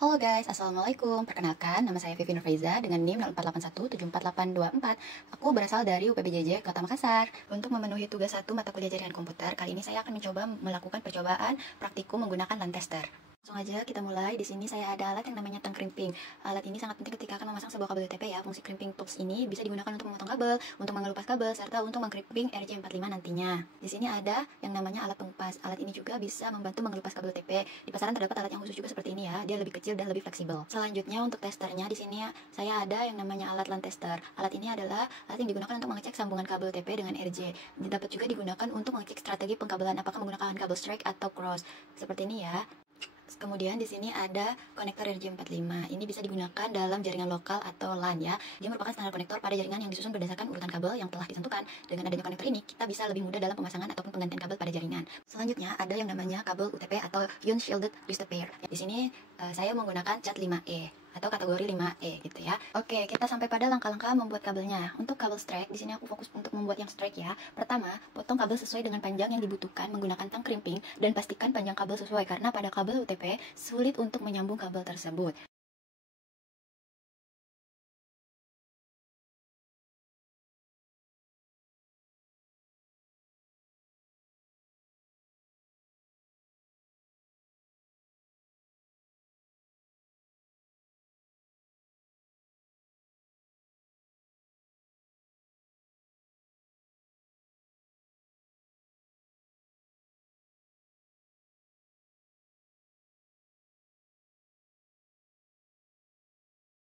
Halo guys, Assalamualaikum. Perkenalkan, nama saya Vivi Nurfaiza dengan NIM 0481748824. Aku berasal dari UPBJJ Kota Makassar. Untuk memenuhi tugas 1 mata kuliah jaringan komputer, kali ini saya akan mencoba melakukan percobaan praktikum menggunakan LAN tester. Langsung aja kita mulai. Di sini saya ada alat yang namanya tang crimping. Alat ini sangat penting ketika akan memasang sebuah kabel UTP ya. Fungsi crimping tools ini bisa digunakan untuk memotong kabel, untuk mengelupas kabel, serta untuk mengcrimping RJ45 nantinya. Di sini ada yang namanya alat pengupas. Alat ini juga bisa membantu mengelupas kabel UTP. Di pasaran terdapat alat yang khusus juga seperti ini ya. Dia lebih kecil dan lebih fleksibel. Selanjutnya untuk testernya di sini saya ada yang namanya alat LAN tester. Alat ini adalah alat yang digunakan untuk mengecek sambungan kabel UTP dengan RJ. Dapat juga digunakan untuk mengecek strategi pengkabelan apakah menggunakan kabel straight atau cross. Seperti ini ya. Kemudian di sini ada konektor RJ45. Ini bisa digunakan dalam jaringan lokal atau LAN ya. Dia merupakan standar konektor pada jaringan yang disusun berdasarkan urutan kabel yang telah ditentukan. Dengan adanya konektor ini, kita bisa lebih mudah dalam pemasangan ataupun penggantian kabel pada jaringan. Selanjutnya ada yang namanya kabel UTP atau Unshielded Twisted Pair. Di sini saya menggunakan cat 5E atau kategori 5E gitu ya. Oke, kita sampai pada langkah-langkah membuat kabelnya. Untuk kabel strike, di sini aku fokus untuk membuat yang strike ya. Pertama, potong kabel sesuai dengan panjang yang dibutuhkan menggunakan tang crimping dan pastikan panjang kabel sesuai karena pada kabel UTP sulit untuk menyambung kabel tersebut.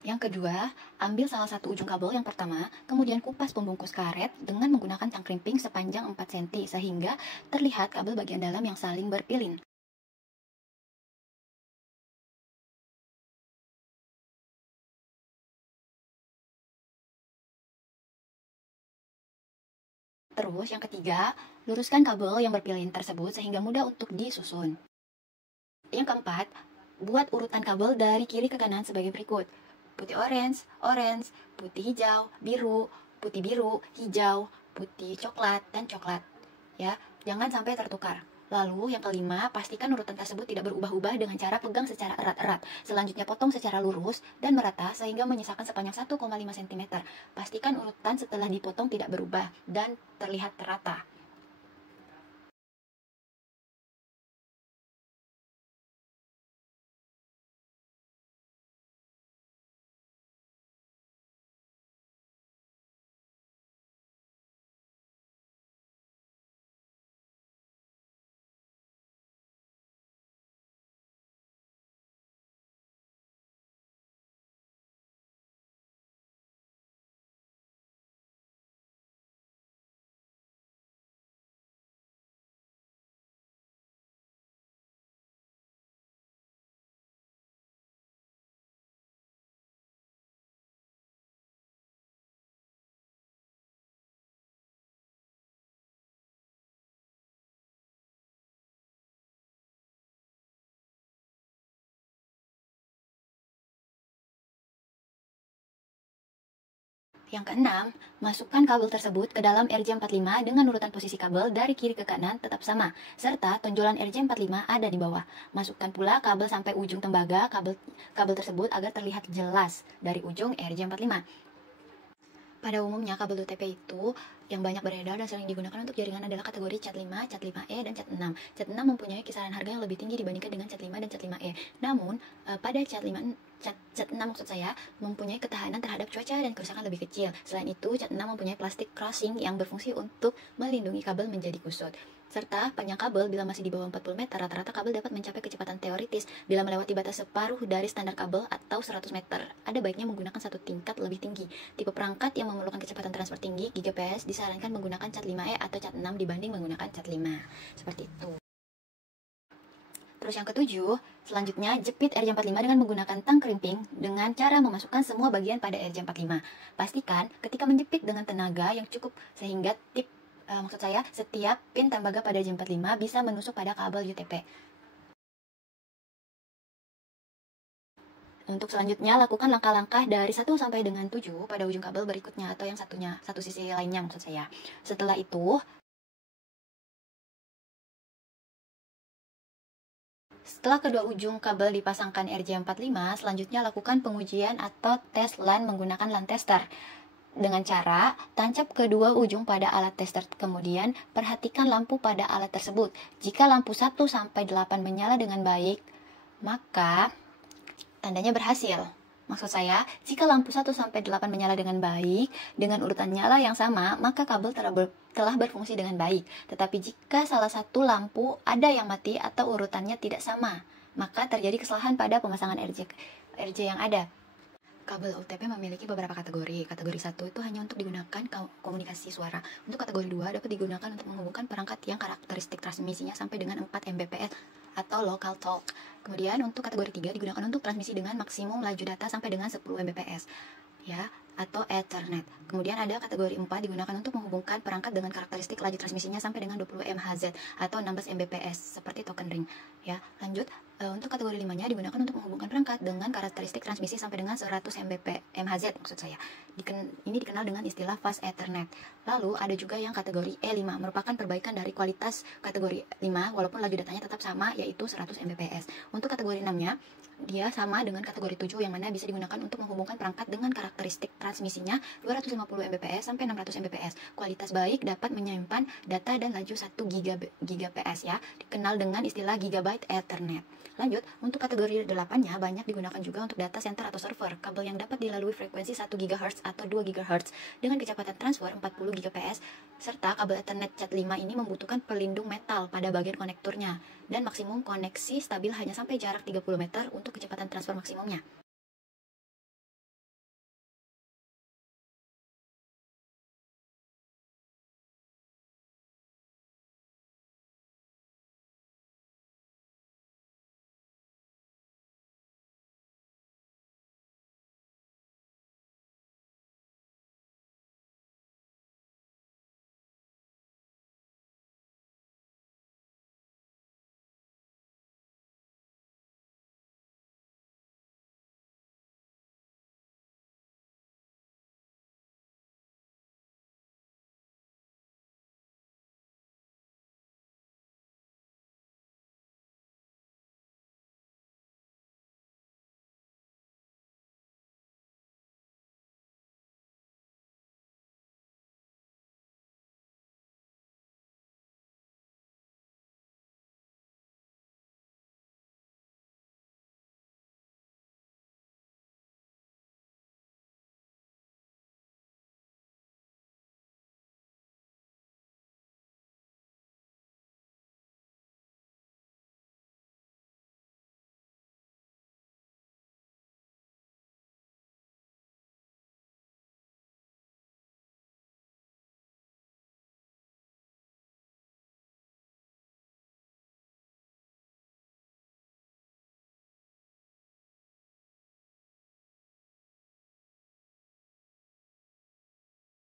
Yang kedua, ambil salah satu ujung kabel yang pertama, kemudian kupas pembungkus karet dengan menggunakan tang crimping sepanjang 4 cm sehingga terlihat kabel bagian dalam yang saling berpilin. Terus yang ketiga, luruskan kabel yang berpilin tersebut sehingga mudah untuk disusun. Yang keempat, buat urutan kabel dari kiri ke kanan sebagai berikut. Putih orange, orange, putih hijau, biru, putih biru, hijau, putih coklat, dan coklat. Ya, jangan sampai tertukar. Lalu yang kelima, pastikan urutan tersebut tidak berubah-ubah dengan cara pegang secara erat-erat. Selanjutnya potong secara lurus dan merata sehingga menyisakan sepanjang 1,5 cm. Pastikan urutan setelah dipotong tidak berubah dan terlihat rata. Yang keenam, masukkan kabel tersebut ke dalam RJ45 dengan urutan posisi kabel dari kiri ke kanan tetap sama, serta tonjolan RJ45 ada di bawah. Masukkan pula kabel sampai ujung tembaga kabel tersebut agar terlihat jelas dari ujung RJ45. Pada umumnya kabel UTP itu yang banyak beredar dan sering digunakan untuk jaringan adalah kategori cat 5, cat 5E, dan cat 6. Cat 6 mempunyai kisaran harga yang lebih tinggi dibandingkan dengan cat 5 dan cat 5E. Namun, pada cat 6 maksud saya mempunyai ketahanan terhadap cuaca dan kerusakan lebih kecil. Selain itu, cat 6 mempunyai plastik crossing yang berfungsi untuk melindungi kabel menjadi kusut. Serta panjang kabel bila masih di bawah 40 meter, rata-rata kabel dapat mencapai kecepatan teoritis bila melewati batas separuh dari standar kabel atau 100 meter. Ada baiknya menggunakan satu tingkat lebih tinggi. Tipe perangkat yang memerlukan kecepatan transfer tinggi, GPRS, disarankan menggunakan cat 5E atau cat 6 dibanding menggunakan cat 5. Seperti itu. Terus yang ketujuh, selanjutnya jepit RJ45 dengan menggunakan tang crimping dengan cara memasukkan semua bagian pada RJ45. Pastikan ketika menjepit dengan tenaga yang cukup sehingga maksud saya setiap pin tembaga pada RJ45 bisa menusuk pada kabel UTP. Untuk selanjutnya, lakukan langkah-langkah dari 1 sampai dengan 7 pada ujung kabel berikutnya atau yang satu sisi lainnya maksud saya. Setelah itu, Setelah kedua ujung kabel dipasangkan RJ45, selanjutnya lakukan pengujian atau tes LAN menggunakan LAN tester. Dengan cara tancap kedua ujung pada alat tester, kemudian perhatikan lampu pada alat tersebut. Jika lampu 1-8 menyala dengan baik, maka tandanya berhasil. Maksud saya, jika lampu 1-8 menyala dengan baik, dengan urutan nyala yang sama, maka kabel telah berfungsi dengan baik. Tetapi jika salah satu lampu ada yang mati atau urutannya tidak sama, maka terjadi kesalahan pada pemasangan RJ yang ada. Kabel OTP memiliki beberapa kategori. Kategori 1 itu hanya untuk digunakan komunikasi suara. Untuk kategori 2 dapat digunakan untuk menghubungkan perangkat yang karakteristik transmisinya sampai dengan 4 Mbps atau local talk. Kemudian untuk kategori 3 digunakan untuk transmisi dengan maksimum laju data sampai dengan 10 Mbps. Ya, atau Ethernet. Kemudian ada kategori 4 digunakan untuk menghubungkan perangkat dengan karakteristik laju transmisinya sampai dengan 20 MHz atau 16 Mbps seperti token ring. Ya, lanjut. Untuk kategori 5-nya digunakan untuk menghubungkan perangkat dengan karakteristik transmisi sampai dengan 100 MHz maksud saya. Ini dikenal dengan istilah fast Ethernet. Lalu ada juga yang kategori E5, merupakan perbaikan dari kualitas kategori 5 walaupun laju datanya tetap sama, yaitu 100 Mbps. Untuk kategori 6-nya dia sama dengan kategori 7 yang mana bisa digunakan untuk menghubungkan perangkat dengan karakteristik transmisinya 250 Mbps sampai 600 Mbps. Kualitas baik dapat menyimpan data dan laju 1 Gbps ya, dikenal dengan istilah Gigabyte Ethernet. Lanjut, untuk kategori 8-nya banyak digunakan juga untuk data center atau server, kabel yang dapat dilalui frekuensi 1 GHz atau 2 GHz dengan kecepatan transfer 40 Gbps, serta kabel Ethernet Cat 5 ini membutuhkan pelindung metal pada bagian konektornya dan maksimum koneksi stabil hanya sampai jarak 30 meter untuk kecepatan transfer maksimumnya.